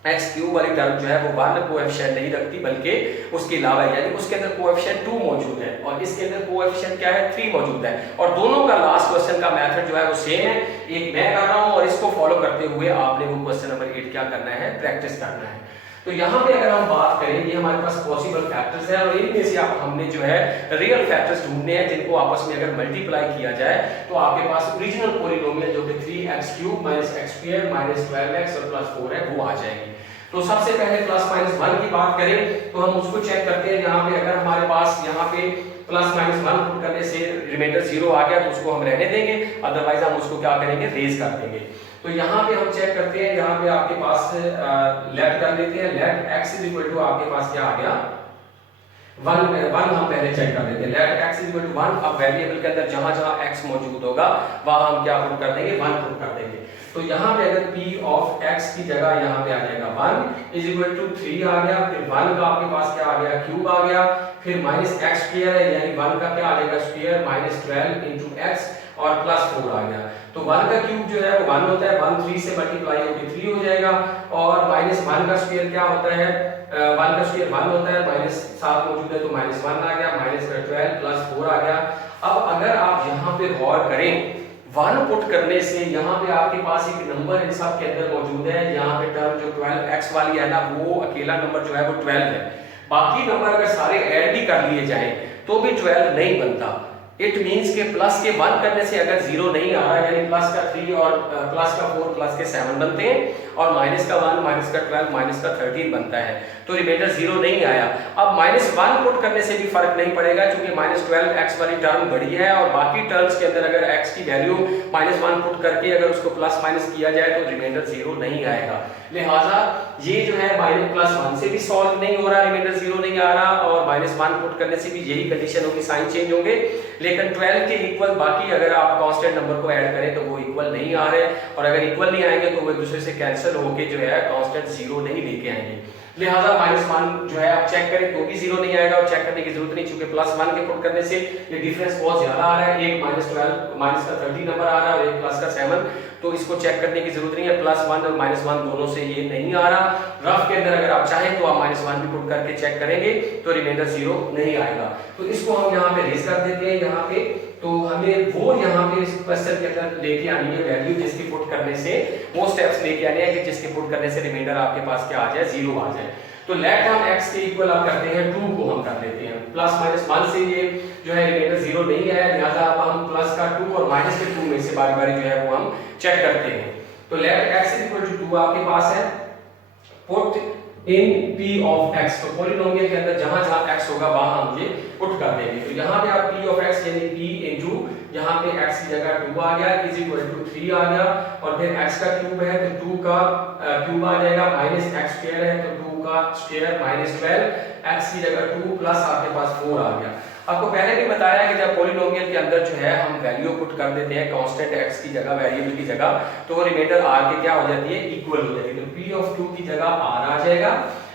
x³ वाली टर्म जो है वो 1 कोएफिशिएंट नहीं रखती बल्कि उसके अलावा, यानी उसके अंदर कोएफिशिएंट 2 मौजूद है और इसके अंदर कोएफिशिएंट क्या है, 3 मौजूद है। और दोनों का लास्ट क्वेश्चन का मेथड जो है वो सेम है, एक मैं कर रहा हूं और इसको फॉलो करते हुए आपने वो क्वेश्चन नंबर 8 क्या करना है, प्रैक्टिस करना है। तो यहाँ पे अगर हम बात करें, ये हमारे पास पॉसिबल फैक्टर्स है और इनमें से आप हमने जो है रियल फैक्टर्स ढूंढने हैं जिनको आपस में अगर मल्टीप्लाई किया जाए तो आपके पास ओरिजिनल पॉलिनोमियल जो कि 3x³ -x² -12x और +4 है वो आ जाएगी। तो सबसे पहले +-1 की बात करें तो हम उसको चेक करते हैं। यहाँ पे अगर हमारे पास यहाँ पे +-1 पुट करने से रिमाइंडर 0 आ गया तो उसको हम रहने देंगे, अदरवाइज हम उसको क्या करेंगे, रेज कर देंगे। तो यहाँ पे हम चेक करते हैं, यहाँ पे आपके पास लेट कर लेते हैं, लेट x = आपके पास क्या आ गया, वन हम पहले चेक कर देते हैं। Let x is equal to 1। अब वेरिएबल के अंदर जहां जहां x मौजूद होगा वहां हम क्या पुट कर देंगे, 1 पुट कर देंगे। तो यहाँ पे अगर p ऑफ x की जगह यहाँ पे आ जाएगा 1 इज इक्वल टू 3 आ गया, फिर 1 का आपके पास क्या आ गया, क्यूब आ गया, फिर माइनस x स्क्वायर है यानी 1 का क्या आ जाएगा स्क्वायर माइनस 12 इनटू x और प्लस 4 आ गया। तो 1 का क्यूब जो है वो 1 होता है, 1 3 से मल्टीप्लाई होकर 3 हो जाएगा, और माइनस 1 का स्क्वायर क्या होता है, 1 का स्क्वायर 1 होता है, माइनस 7 मौजूद है तो माइनस 1 आ गया, माइनस 12 प्लस 4 आ गया। अब अगर आप यहाँ पे गौर करें 1 पुट करने से यहाँ पे आपके पास एक नंबर इन सब के अंदर मौजूद है, यहाँ पे टर्म जो 12x वाली है ना वो अकेला नंबर जो है वो 12 है। बाकी नंबर अगर सारे ऐड भी कर लिए जाएं तो भी 12 नहीं बनता। इट मींस के प्लस के 1 करने से अगर 0 नहीं आ रहा यानी प्लस का 3 और प्लस का 4 प्लस के 7 बनते हैं, और माइनस का 1 माइनस का 12 माइनस का 13 बनता है, तो रिमाइंडर 0 नहीं आया। अब -1 पुट करने से भी फर्क नहीं पड़ेगा क्योंकि -12x वाली टर्म बड़ी है, और बाकी टर्म्स के अंदर अगर x की वैल्यू -1 पुट करके अगर उसको प्लस माइनस किया जाए तो रिमाइंडर 0 नहीं आएगा। लिहाजा ये जो है -1 से भी सॉल्व नहीं हो रहा, रिमाइंडर 0 नहीं आ रहा, और -1 पुट करने से भी यही कंडीशन होगी, साइन चेंज होंगे, लेकिन 12 के इक्वल बाकी अगर आप कांस्टेंट नंबर को ऐड करें तो वो इक्वल नहीं आ रहे, और अगर इक्वल नहीं आएंगे तो वो एक दूसरे से कैंसिल होके जो है कांस्टेंट 0 नहीं लेके आएंगे। लिहाजा -1 जो है आप चेक करें तो भी 0 नहीं आएगा, और चेक करने की जरूरत नहीं क्योंकि +1 के पुट करने से ये डिफरेंस बहुत ज्यादा आ रहा है, एक -12 माइनस का 30 नंबर आ रहा है और एक प्लस का 7, तो इसको चेक करने की जरूरत नहीं है। +1 और -1 दोनों से ये नहीं आ रहा। रफ के अंदर अगर आप चाहें तो आप -1 भी पुट करके चेक करेंगे तो रिमाइंडर 0 नहीं आएगा। तो इसको हम यहाँ पे रेज कर देते हैं यहाँ पे, तो हमें वो यहाँ पे इस क्वेश्चन के अंदर लेके आनी है वैल्यू जिसकी पुट करने से, वो स्टेप्स लेके आने हैं कि जिसके पुट करने से रिमाइंडर आपके पास क्या आ जाए, 0 आ जाए। तो लेट हम x के इक्वल आप करते हैं 2 को हम कर लेते हैं, +-1 से ये जो है रिमाइंडर 0 नहीं है, लिहाजा अब हम प्लस का 2 और माइनस के 2 में से बारी बारी जो है वो हम चेक करते हैं। तो लेट x इक्वल टू 2 आपके पास है, put in p of x, तो पॉलिनोमियल के अंदर जहां जहां x होगा वहां हम ये पुट कर देंगे। तो यहां पे आप p ऑफ x यानी p इनटू यहां पे x की जगह 2 आ गया इज इक्वल टू 3 आ गया, और फिर x का क्यूब है तो 2 का क्यूब आ जाएगा, माइनस x स्क्वायर है तो 2 का स्क्वायर माइनस 12, x की जगह 2 प्लस आपके पास 4 आ गया। आपको पहले भी बताया कि जब पॉलिनोमियल के अंदर जो है हम वैल्यू पुट कर देते हैं कांस्टेंट x की जगह, वेरिएबल की जगह, तो वो रिमाइंडर r के क्या हो जाती है, इक्वल हो जाती है। तो p ऑफ 2 की जगह r आ जाएगा।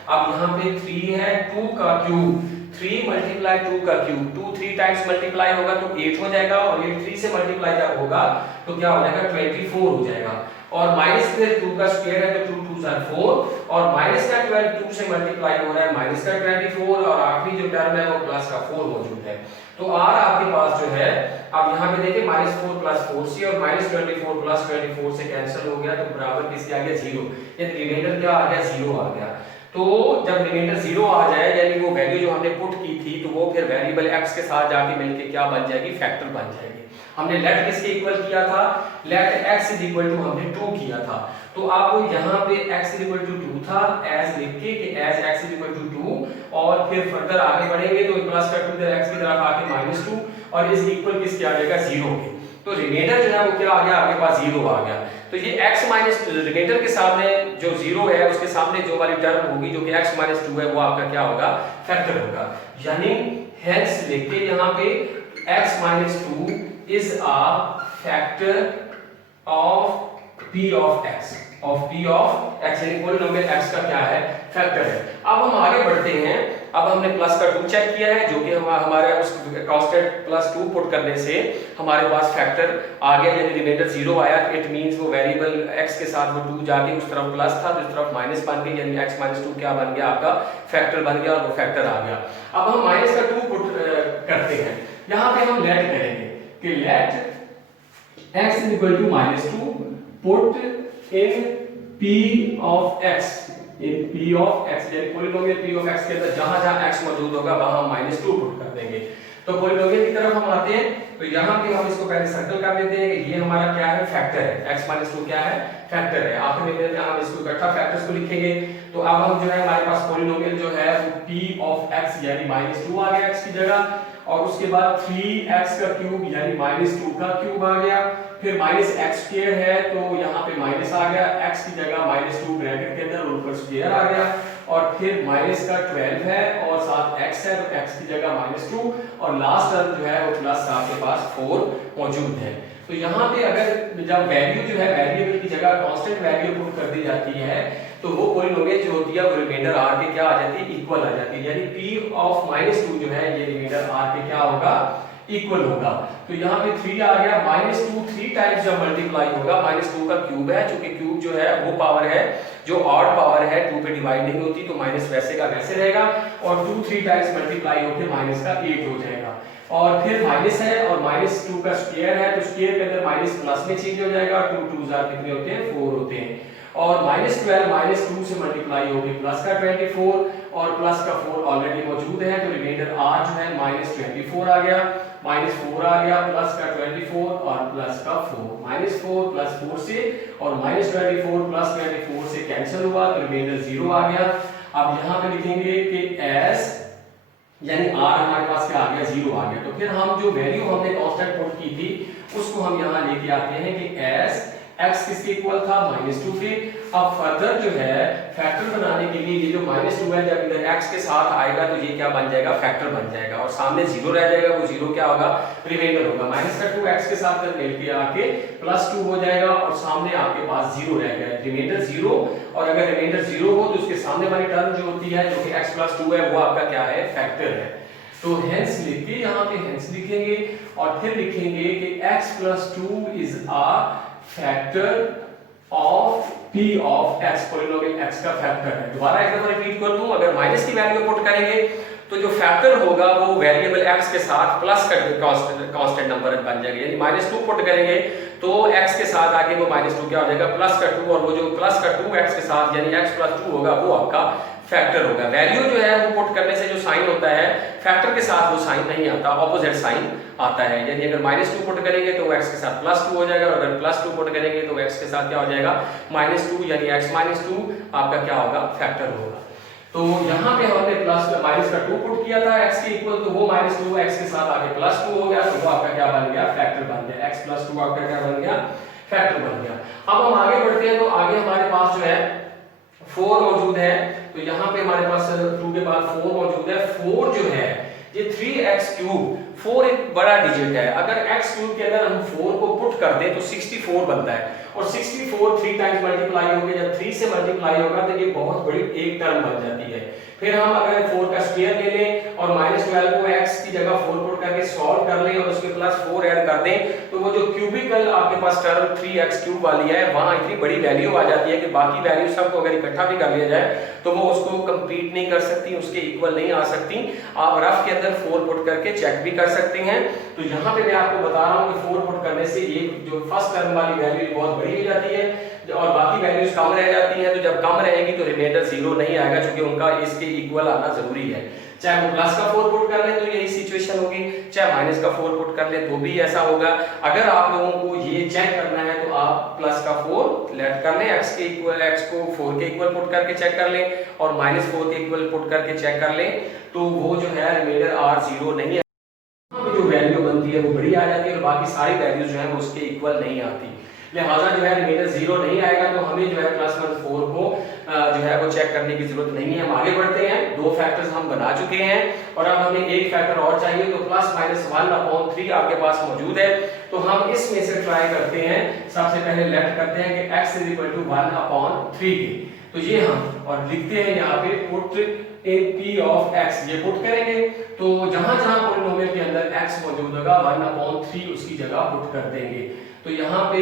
अब यहाँ पे 3 है, 2 का क्यूब, 3 मल्टीप्लाई 2 का क्यूब, 2 3 टाइम्स मल्टीप्लाई होगा तो 8 हो जाएगा, और 8 3 से मल्टीप्लाई जब होगा तो क्या हो जाएगा 24 हो जाएगा, और माइनस फिर 2 का स्क्वायर है तो 2 2 4, और माइनस का 12 2 से मल्टीप्लाई हो रहा है माइनस का 24, और आखिरी जो टर्म है वो प्लस का 4 मौजूद है। तो r आपके पास जो है, अब यहाँ पे देखिए -4 प्लस 4c और -24 प्लस 24 से कैंसिल हो गया, तो बराबर किसके आ गया, 0, यानी रिमाइंडर क्या आ गया, 0 आ गया। तो जब रिमाइंडर 0 आ जाए यानी वो वैल्यू जो हमने पुट की थी तो वो फिर वेरिएबल x के साथ जाके मिलके क्या बन जाएगी, फैक्टर बन जाएगी। हमने लेट किसके इक्वल किया था, let x is equal to हमने 2 किया था, तो आप यहाँ पे x इज इक्वल टू 2 था एज लिख के कि as x is equal to 2, और फिर फर्दर आगे बढ़ेंगे तो प्लस का 2 इधर x की तरफ आके -2, और इस इक्वल किसके आ जाएगा, 0 के। तो रिमाइंडर जो है वो क्या आ गया, आपके पास 0 आ गया। तो ये x माइनस रिमाइंडर के सामने जो 0 है उसके सामने जो वाली टर्म होगी जो कि x माइनस 2 है वो आपका क्या होगा, फैक्टर होगा। यानी हेंस लिखते यहाँ पे x minus 2 is a factor of p of x, यानी पॉलिनोमियल x का क्या है, फैक्टर है। अब हम आगे बढ़ते हैं। अब हमने प्लस का 2 चेक किया है जो कि हमारे उस कांस्टेंट +2 पुट करने से हमारे पास फैक्टर आ गया, यानी रिमाइंडर 0 आया। इट मींस वो वेरिएबल x के साथ वो 2 जाके उस तरफ प्लस था तो इस तरफ माइनस बन गई, यानी x - 2 क्या बन गया, आपका फैक्टर बन गया, और वो फैक्टर आ गया। अब हम माइनस का 2 पुट करते हैं, यहाँ पे हम लेट करेंगे कि let x -2 put in p of x, in p of x, यानी पॉलिनोमियल p ऑफ x के अंदर जहां-जहां x मौजूद होगा वहां हम -2 पुट कर देंगे। तो पॉलिनोमियल की तरफ हम आते हैं, तो यहाँ पे हम इसको पहले सर्कल कर लेते हैं कि ये हमारा क्या है, फैक्टर है, x - 2 क्या है, फैक्टर है। आखिर में हम इसको इकट्ठा फैक्टर्स को लिखेंगे। तो अब हम जो है हमारे पास पॉलिनोमियल जो है वो p ऑफ x यानी -2 आ गया x की जगह, और उसके बाद 3x का क्यूब यानी -2 का क्यूब आ गया, फिर -x² है तो यहाँ पे माइनस आ गया, x की जगह -2 ब्रैकेट के अंदर ऊपर स्क्वायर आ गया, और फिर माइनस का 12 है और साथ x है तो x की जगह -2, और लास्ट टर्म जो है वो प्लस आपके पास 4 मौजूद है। तो यहाँ पे अगर जब वैल्यू जो है वेरिएबल की जगह कांस्टेंट वैल्यू पुट कर दी जाती है तो वो पॉलिनोमियल जो होती है वो रिमाइंडर r के क्या आ जाती है, इक्वल आ जाती है, यानी p ऑफ -2 जो है ये रिमाइंडर r के क्या होगा, इक्वल होगा। तो यहाँ पे 3 आ गया, -2 3 टाइम्स जब मल्टीप्लाई होगा, -2 का क्यूब है, चूंकि क्यूब जो है वो पावर है जो ऑड पावर है 2 पे डिवाइड नहीं होती तो माइनस वैसे का वैसे रहेगा, और 2 3 टाइम्स मल्टीप्लाई होके माइनस का 8 हो जाएगा, और फिर माइनस है और -2 का स्क्वायर है तो स्क्वायर के अंदर माइनस प्लस में चेंज हो जाएगा, 2 2 कितने होते हैं, 4 होते हैं, और -12 -2 से मल्टीप्लाई होके प्लस का 24 और प्लस का 4 ऑलरेडी मौजूद है तो रिमाइंडर r जो है -24 आ गया, -4 आ गया, प्लस का 24 और प्लस का 4, -4 प्लस 4 से और -24 प्लस 24 से कैंसिल हुआ तो रिमाइंडर 0 आ गया। अब यहाँ पे लिखेंगे कि s यानी r हमारे पास क्या आ गया, 0 आ गया, तो फिर हम जो वैल्यू हमने कांस्टेंट पुट की थी उसको हम यहाँ लेके आते हैं कि s x किसके इक्वल था, -2 के। अब फर्दर जो है फैक्टर बनाने के लिए ये जो -2 है जब इधर x के साथ आएगा तो ये क्या बन जाएगा, फैक्टर बन जाएगा, और सामने 0 रह जाएगा, वो 0 क्या होगा, रिमाइंडर होगा, -2 x के साथ मिलके आके +2 हो जाएगा और सामने आपके पास 0 रह गया, रिमाइंडर 0, और अगर रिमाइंडर 0 हो तो उसके सामने वाली टर्म जो होती है जो कि x + 2 है वो आपका क्या है, फैक्टर है। तो हेंस लिखिए, यहाँ पे हेंस लिखेंगे और फिर लिखेंगे कि x + 2 is a factor of p of x, polynomial x का फैक्टर है। दोबारा एक दफा रिपीट कर दूं, अगर माइनस की वैल्यू पुट करेंगे तो जो फैक्टर होगा वो वेरिएबल x के साथ प्लस का कांस्टेंट नंबर बन जाएगा, यानी -2 पुट करेंगे तो x के साथ आगे वो -2 क्या हो जाएगा, प्लस का 2, और वो जो प्लस का 2x के साथ यानी x + 2 होगा वो आपका फैक्टर होगा। वैल्यू जो है वो पुट करने से जो साइन होता है फैक्टर के साथ वो साइन नहीं आता, ऑपोजिट साइन आता है, यानी अगर -2 पुट करेंगे तो वो x के साथ +2 हो जाएगा, और अगर +2 पुट करेंगे तो x के साथ क्या हो जाएगा, -2, यानी x - 2 आपका क्या होगा, फैक्टर होगा। तो यहाँ पे हमने प्लस माइनस का 2 पुट किया था x के इक्वल, तो वो -2 x के साथ आगे +2 हो गया, तो वो आपका क्या बन गया, फैक्टर बन गया, x + 2 आपका क्या बन गया, फैक्टर बन गया। अब हम आगे बढ़ते हैं, तो आगे हमारे पास जो है 4 मौजूद है, तो यहाँ पे हमारे पास 2 के बाद 4 मौजूद है। 4 जो है ये 3x³, 4 एक बड़ा डिजिट है, अगर x³ के अंदर हम 4 को पुट कर दें तो 64 बनता है, और 64 3 टाइम्स मल्टीप्लाई होगा, जब 3 से मल्टीप्लाई होगा तो ये बहुत बड़ी एक टर्म बन जाती है। फिर हम अगर 4 का स्क्वायर ले लें और -12 को x की जगह 4 पुट करके सॉल्व कर लें और उसके प्लस 4 ऐड कर दें तो वो जो क्यूबिकल आपके पास टर्म 3x³ वाली है वहां इतनी बड़ी वैल्यू आ जाती है कि बाकी वैल्यू सबको अगर इकट्ठा भी कर लिया जाए तो वो उसको कंप्लीट नहीं कर सकती, उसके इक्वल नहीं आ सकती। आप रफ के अंदर 4 पुट करके चेक भी कर सकते हैं। तो यहाँ पे मैं आपको बता रहा हूँ कि 4 पुट करने से एक जो फर्स्ट टर्म वाली वैल्यू बहुत बड़ी हो जाती है और बाकी वैल्यूज कम रह जाती हैं, तो जब कम रहेगी तो रिमाइंडर 0 नहीं आएगा, क्योंकि उनका इसके इक्वल आना जरूरी है। चाहे वो प्लस का 4 पुट कर ले तो यही सिचुएशन होगी, चाहे माइनस का 4 पुट कर ले तो भी ऐसा होगा। अगर आप लोगों को ये चेक करना है तो आप प्लस का 4 लेट कर लें, x के इक्वल, x को 4 के इक्वल पुट करके चेक कर लें और -4 के इक्वल पुट करके चेक कर लें, तो वो जो है रिमाइंडर r 0 नहीं है, जो वैल्यू बनती है वो बड़ी आ जाती है और बाकी सारी वैल्यूज जो है वो उसके इक्वल नहीं आती। लिहाजा जो है रिमाइंडर 0 नहीं आएगा, तो हमें जो है +4 को जो है वो चेक करने की जरूरत नहीं है। हम आगे बढ़ते हैं, 2 फैक्टर्स हम बना चुके हैं और अब हमें एक फैक्टर और चाहिए, तो +-1/3 आपके पास मौजूद है। तो हम इसमें से ट्राई करते हैं, सबसे पहले लेफ्ट करते हैं कि x = 1/3 के, तो ये हम और लिखते हैं यहाँ पे पुट p ऑफ x, ये पुट करेंगे तो जहां-जहां पॉलिनोमियल के अंदर x मौजूद होगा 1/3 उसकी जगह पुट कर देंगे। तो यहाँ पे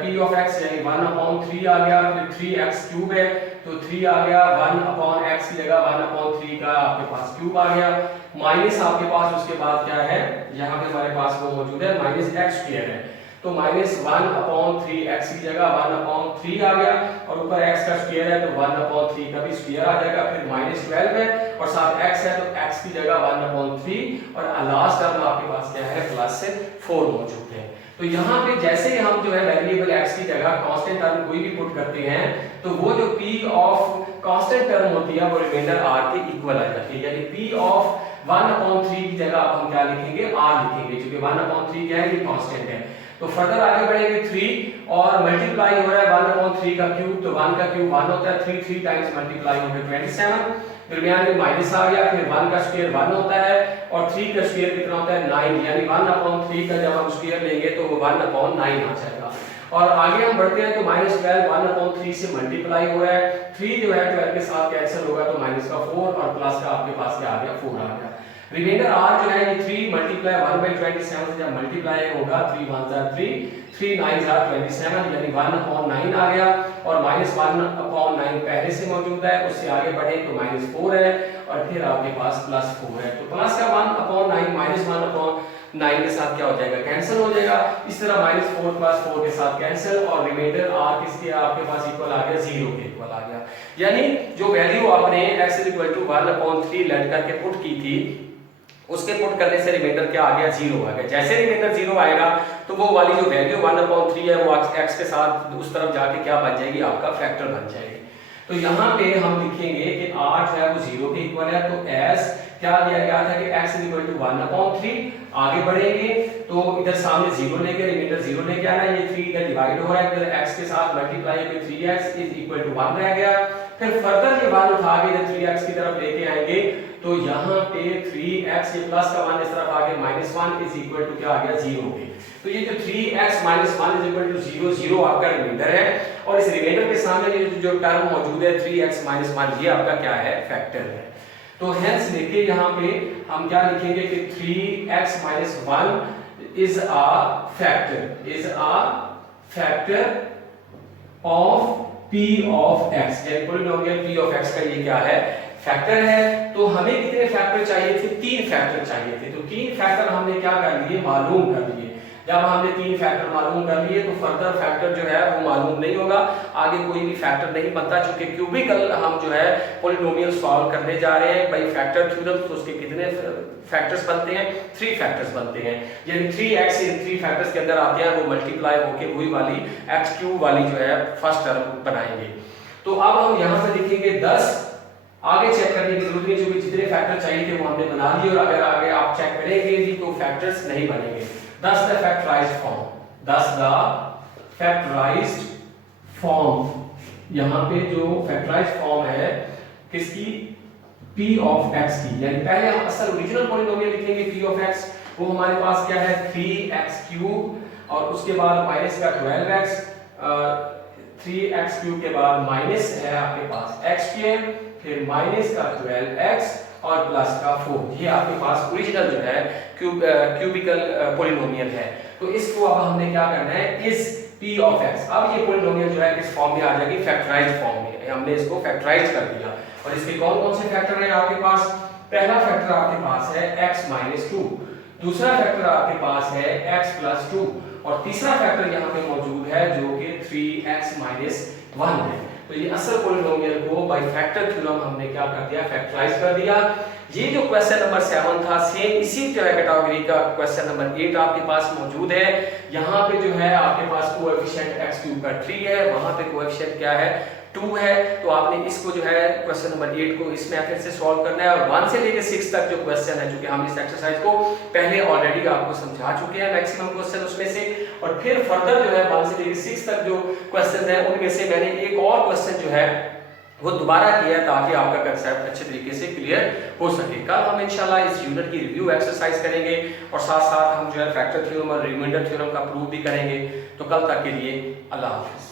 p ऑफ x यानी 1/3 आ गया, फिर 3x³ है तो 3 आ गया, 1/x की जगह 1/3 का आपके पास क्यूब आ गया, माइनस आपके पास उसके बाद क्या है, यहाँ पे हमारे पास वो मौजूद है -x² है, तो -1/3x की जगह 1/3 आ गया और ऊपर x का स्क्वायर है तो 1/3 का भी स्क्वायर आ जाएगा, फिर -12 है और साथ x है तो x की जगह 1/3 और लास्ट टर्म आपके पास क्या है, +4 मौजूद है। तो यहाँ पे जैसे ही हम जो है वेरिएबल x की जगह कांस्टेंट टर्म कोई भी पुट करते हैं तो वो जो p ऑफ कांस्टेंट टर्म होती है वो रिमाइंडर r के इक्वल आ जाती है, यानी p ऑफ 1/3 की जगह अब हम क्या लिखेंगे, r लिखेंगे, क्योंकि 1/3 क्या है, ये कांस्टेंट है। तो फर्दर आगे बढ़ेंगे 3 और मल्टीप्लाई हो रहा है 1/3 का क्यूब, तो 1 का क्यूब 1 होता है, 3 टाइम्स मल्टीप्लाई हो गया 27, दरमियान में माइनस आ गया, फिर 1 का स्क्वायर 1 होता है और 3 का स्क्वायर कितना होता है 9, यानी 1/3 का जब हम स्क्वायर लेंगे तो वो 1/9 आ जाएगा। और आगे हम बढ़ते हैं तो -12 1/3 से मल्टीप्लाई हो रहा है, 3 जो है 12 के साथ कैंसिल होगा तो माइनस का 4 और प्लस का आपके पास क्या आ गया 4 आ गया। रिमाइंडर r जो है ये 3 मल्टीप्लाई 1/27 से जब मल्टीप्लाई होगा 3 1 जा 3 3 9 जा 27, यानी 1/9 आ गया और -1/9 पहले से मौजूद है, उससे आगे बढ़े तो -4 है और फिर आपके पास +4 है, तो प्लस का 1/9 -1/9 के साथ क्या हो जाएगा, कैंसिल हो जाएगा। इस तरह -4 + 4 के साथ कैंसिल और रिमाइंडर r किसके आपके पास इक्वल आ गया, 0 के इक्वल आ गया। यानी जो वैल्यू आपने x = 1/3 लेट करके पुट की थी, उसके पुट करने से रिमाइंडर क्या आ गया, 0 आ गया। जैसे रिमाइंडर 0 आएगा तो वो वाली जो वैल्यू 1/3 है वो x के साथ उस तरफ जाके क्या बन जाएगी, आपका फैक्टर बन जाएगी। तो यहाँ पे हम लिखेंगे कि r जो है वो 0 के इक्वल है, तो s क्या दिया गया था कि x = 1/3। आगे बढ़ेंगे तो इधर सामने 0 लेके रिमाइंडर 0 लेके आना, ये 3 इधर डिवाइड हो रहा है, इधर x के साथ मल्टीप्लाई करके 3x = 1 रह गया। फिर फर्दर ये 1 उठा के इधर 3x की तरफ लेके आएंगे तो यहाँ पे 3x ये प्लस का 1 इस तरफ आ गया -1 क्या आ गया, 0 के। तो ये जो 3x - 1 = 0 0 आपका रिमाइंडर है और इस रिमाइंडर के सामने जो टर्म मौजूद है 3x - 1 ये आपका क्या है, फैक्टर है। तो हेंस देखिए यहाँ पे हम क्या लिखेंगे कि 3x - 1 is a factor of p of x, यानी पॉलिनोमियल p of x का ये क्या है, फैक्टर है। तो हमें कितने फैक्टर चाहिए थे, 3 फैक्टर चाहिए थे, तो 3 फैक्टर हमने क्या कर लिए, मालूम कर लिए। जब हमने 3 फैक्टर मालूम कर लिए तो फर्दर फैक्टर जो है वो मालूम नहीं होगा, आगे कोई भी फैक्टर नहीं बनता, क्योंकि क्यूबिकल हम जो है पॉलिनोमियल सॉल्व करने जा रहे हैं बाय फैक्टर थ्योरम। तो उसके कितने फैक्टर्स बनते हैं, 3 फैक्टर्स बनते हैं, यानी 3x इन 3 फैक्टर्स के अंदर आते हैं, वो मल्टीप्लाई होके वही वाली x³ वाली जो है फर्स्ट टर्म बनाएंगे। तो अब हम यहाँ से लिखेंगे 10, आगे चेक करने की जरूरत नहीं, क्योंकि जितने फैक्टर चाहिए थे वो हमने बना लिए और अगर आगे आप चेक करेंगे भी तो फैक्टर्स नहीं बनेंगे। 10 the factorised form, 10 the factorised form, यहाँ पे जो फैक्टराइज्ड फॉर्म है किसकी, p of x की, यानी पहले हम असल ओरिजिनल पॉलिनोमियल लिखेंगे p of x, वो हमारे पास क्या है 3x³ और उसके बाद माइनस का 12x, 3x³ के बाद माइनस है आपके पास x², फिर माइनस का 12x और प्लस का 4, ये आपके पास ओरिजिनल जो है क्यूबिकल पॉलिनोमियल है। तो इसको अब हमने क्या करना है, इस p of x, अब ये पॉलिनोमियल जो है किस फॉर्म में आ जाएगी, फैक्टराइज्ड फॉर्म में। हमने इसको फैक्टराइज कर दिया और इसके कौन कौन से फैक्टर हैं आपके पास, पहला फैक्टर आपके पास है x - 2, दूसरा फैक्टर आपके पास है x + 2 और तीसरा फैक्टर यहाँ पे मौजूद है जो कि 3x - 1 है। तो ये असल पॉलिनोमियल को बाय फैक्टर थ्योरम हमने क्या कर दिया, फैक्टराइज कर दिया। ये जो क्वेश्चन नंबर 7 था सेम इसी जो है कैटेगरी का क्वेश्चन नंबर 8 आपके पास मौजूद है। यहाँ पे जो है आपके पास कोएफिशिएंट x³ का 3 है, वहां पे कोएफिशिएंट क्या है 2 है। तो आपने इसको जो है क्वेश्चन नंबर 8 को इस मेथड से सॉल्व करना है और 1 से लेकर 6 तक जो क्वेश्चन है, चूंकि हम इस एक्सरसाइज को पहले ऑलरेडी आपको समझा चुके हैं मैक्सिमम क्वेश्चन उसमें से, और फिर फर्दर जो है 1 से लेकर 6 तक जो क्वेश्चन है उनमें से मैंने एक और क्वेश्चन जो है वो दोबारा किया है ताकि आपका कंसेप्ट अच्छे तरीके से क्लियर हो सके। कल हम इंशाल्लाह इस यूनिट की रिव्यू एक्सरसाइज करेंगे और साथ साथ हम जो है फैक्टर थ्योरम और रिमाइंडर थ्योरम का प्रूफ भी करेंगे। तो कल तक के लिए अल्लाह हाफिज।